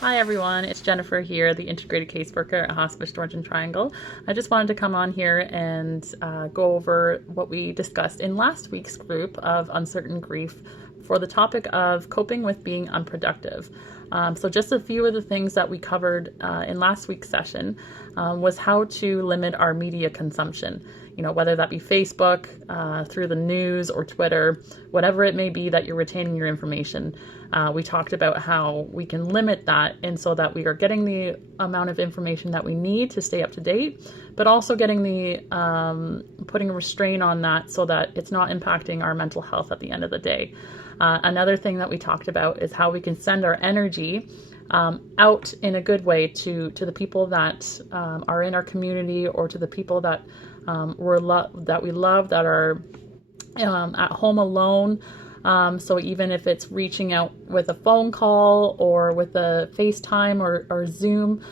Hi everyone, it's Jennifer here, the integrated caseworker at Hospice Georgian Triangle. I just wanted to come on here and go over what we discussed in last week's group of uncertain grief for the topic of coping with being unproductive. So just a few of the things that we covered in last week's session was how to limit our media consumption. You know, whether that be Facebook, through the news or Twitter, whatever it may be that you're retaining your information. We talked about how we can limit that and so that we are getting the amount of information that we need to stay up to date, but also getting the putting a restraint on that so that it's not impacting our mental health at the end of the day. Another thing that we talked about is how we can send our energy out in a good way to the people that are in our community or to the people that we love that are at home alone. So even if it's reaching out with a phone call or with a FaceTime or Zoom,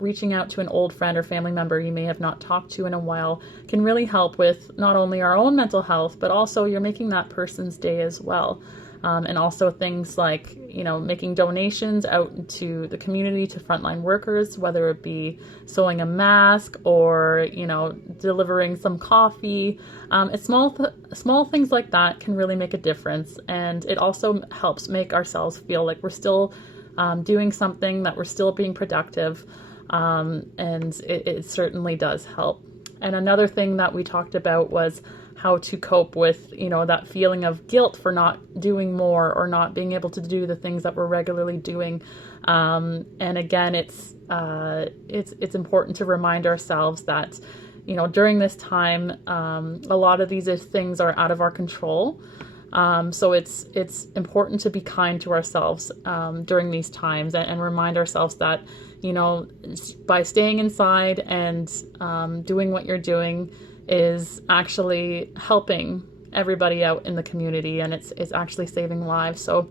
reaching out to an old friend or family member you may have not talked to in a while can really help with not only our own mental health, but also you're making that person's day as well. And also things like, you know, making donations out to the community to frontline workers, whether it be sewing a mask or, you know, delivering some coffee. Small things like that can really make a difference. And it also helps make ourselves feel like we're still doing something, that we're still being productive. And it certainly does help. And another thing that we talked about was how to cope with, you know, that feeling of guilt for not doing more or not being able to do the things that we're regularly doing. And again, it's important to remind ourselves that, you know, during this time, a lot of these things are out of our control. So it's important to be kind to ourselves during these times and remind ourselves that, you know, by staying inside and doing what you're doing is actually helping everybody out in the community, and it's actually saving lives. So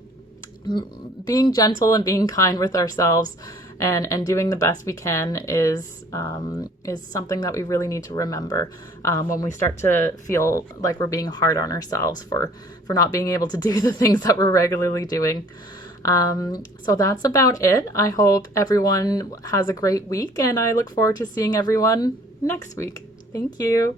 being gentle and being kind with ourselves and doing the best we can is something that we really need to remember when we start to feel like we're being hard on ourselves for not being able to do the things that we're regularly doing. So that's about it. I hope everyone has a great week, and I look forward to seeing everyone next week. Thank you.